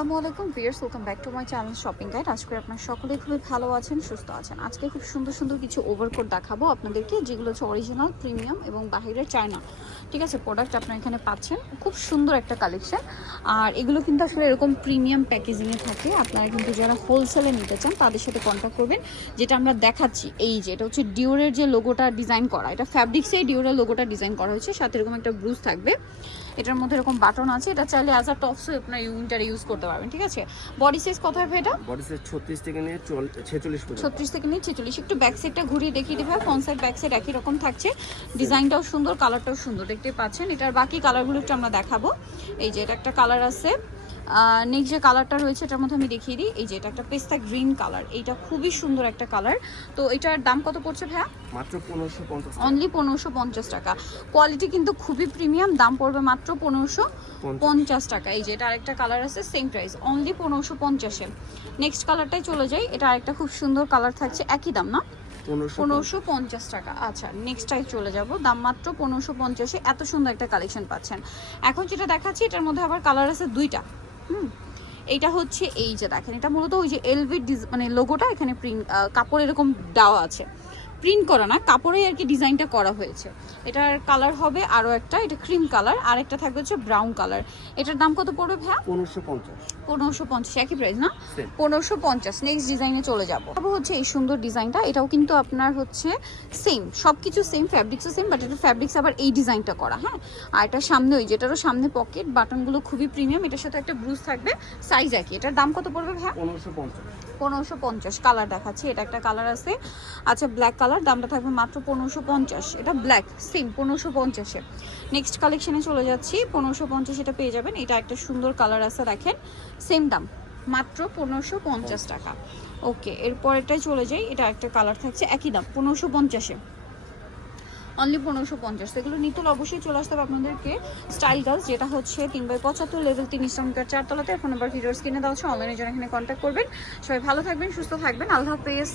আসসালামু আলাইকুম viewers welcome back to my channel shopping guide. আজকে আপনার সকলেই খুবই ভালো আছেন, সুস্থ আছেন। আজকে খুব সুন্দর সুন্দর কিছু ওভারকোট দেখাবো আপনাদেরকে, যেগুলো হচ্ছে অরিজিনাল প্রিমিয়াম এবং বাহিরের চায়না ঠিক আছে প্রোডাক্ট আপনারা এখানে পাচ্ছেন। খুব সুন্দর একটা কালেকশন আর এগুলো কিন্তু আসলে এরকম প্রিমিয়াম প্যাকেজিংয়ে থাকে। আপনারা কিন্তু যারা হোলসেলে নিতে চান, তাদের সাথে কন্ট্যাক্ট করবেন। যেটা আমরা দেখাচ্ছি, এই যে, এটা হচ্ছে ডিওরের যে লোগোটা ডিজাইন করা, এটা ফ্যাব্রিক্সেই ডিওরের লোগোটা ডিজাইন করা হয়েছে। সাথে এরকম একটা ব্রুজ থাকবে। এটার মধ্যে এরকম বাটন আছে এটা চাইলে অ্যাজ আ টপসও আপনার উইন্টারে ইউজ করতে পারবেন ঠিক আছে? বডি সাইজ কত হবে এটা? বডি সাইজ ছত্রিশ থেকে নিয়ে ছেচল্লিশ পর্যন্ত। ছত্রিশ থেকে নিয়ে ছেচল্লিশ। একটু ব্যাক সাইডটা ঘুরিয়ে দেখিয়ে দেবে ফ্রন্ট সাইড ব্যাক সাইড একই রকম থাকছে। ডিজাইনটাও সুন্দর কালারটাও সুন্দর দেখতে পাচ্ছেন। এটার বাকি কালারগুলো একটু আমরা দেখাবো। এই যে এটা একটা কালার আছে। নেক্সট যে কালারটা রয়েছে এটার মধ্যে আমি দেখিয়ে দিই। এই যে এটা একটা পেস্তা গ্রিন কালার এইটা খুবই সুন্দর একটা কালার তো এটার দাম কত পড়ছে ভাইয়া? মাত্র পনেরোশো পঞ্চাশ অনলি পনেরোশো পঞ্চাশ টাকা। কোয়ালিটি কিন্তু খুবই প্রিমিয়াম দাম পড়বে মাত্র পনেরোশো পঞ্চাশ। টাকা। এই যে এটা আরেকটা কালার আছে সেম প্রাইস অনলি পনেরোশো পঞ্চাশে। নেক্সট কালারটাই চলে যাই। এটা আরেকটা খুব সুন্দর কালার থাকছে একই দাম না? পনেরোশো পনেরোশো পঞ্চাশ টাকা। আচ্ছা নেক্সটটাই চলে যাব। দাম মাত্র পনেরোশো পঞ্চাশে। এত সুন্দর একটা কালেকশন পাচ্ছেন। এখন যেটা দেখাচ্ছি এটার মধ্যে আবার কালার আছে দুইটা। হুম। এইটা হচ্ছে এই যে দেখেন, এটা মূলত ওই যে এলভি মানে লোগোটা এখানে প্রিন্ট কাপড় এরকম দেওয়া আছে। প্রিন্ট করা না কাপড়েই আর কি ডিজাইনটা করা হয়েছে। এটার কালার হবে আরও একটা এটা ক্রিম কালার আর একটা থাকবে হচ্ছে ব্রাউন কালার এটার দাম কত পড়বে ভ্যা পনেরোশো পঞ্চাশ। পনেরোশো পঞ্চাশ একই প্রাইস না. পনেরোশো পঞ্চাশ নেক্সট ডিজাইনে চলে যাব। তারপর হচ্ছে এই সুন্দর ডিজাইনটা এটাও কিন্তু আপনার হচ্ছে সেম সব কিছু সেম ফ্যাব্রিক্সও সেম বাট এটা ফ্যাব্রিক্স আবার এই ডিজাইনটা করা হ্যাঁ? আর এটা সামনে ওই যেটারও সামনে পকেট বাটনগুলো খুবই প্রিমিয়াম এটার সাথে একটা ব্রুজ থাকবে সাইজ একই। এটার দাম কত পড়বে ভাই পনেরোশো পঞ্চাশ। পনেরোশো পঞ্চাশ কালার দেখাচ্ছি এটা একটা কালার আছে। আচ্ছা ব্ল্যাক কালার দামটা থাকবে মাত্র পনেরোশো পঞ্চাশ। এটা ব্ল্যাক সেম পনেরোশো পঞ্চাশে। নেক্সট কালেকশনে চলে যাচ্ছি, পনেরোশো পঞ্চাশ এটা পেয়ে যাবেন। এটা একটা সুন্দর কালার আছে, দেখেন সেম দাম, মাত্র পনেরোশো পঞ্চাশ টাকা। ওকে এরপর এটাই চলে যাই, এটা একটা কালার থাকছে, একই দাম, পনেরোশো পঞ্চাশে। অনলি পনেরোশো পঞ্চাশ। এগুলো নিতে হলে অবশ্যই চলে আসতে হবে আপনাদেরকে স্টাইল গার্লস যেটা হচ্ছে তিন বাই পঁচাত্তর লেভেল তিন ইসলামিকার চারতলাতে। ফোন নাম্বার ভিডিওস কিনে দেওয়া হচ্ছে অনলাইনের জন্য এখানে কন্ট্যাক্ট করবেন। সবাই ভালো থাকবেন, সুস্থ থাকবেন। আল্লাহ হাফেজ।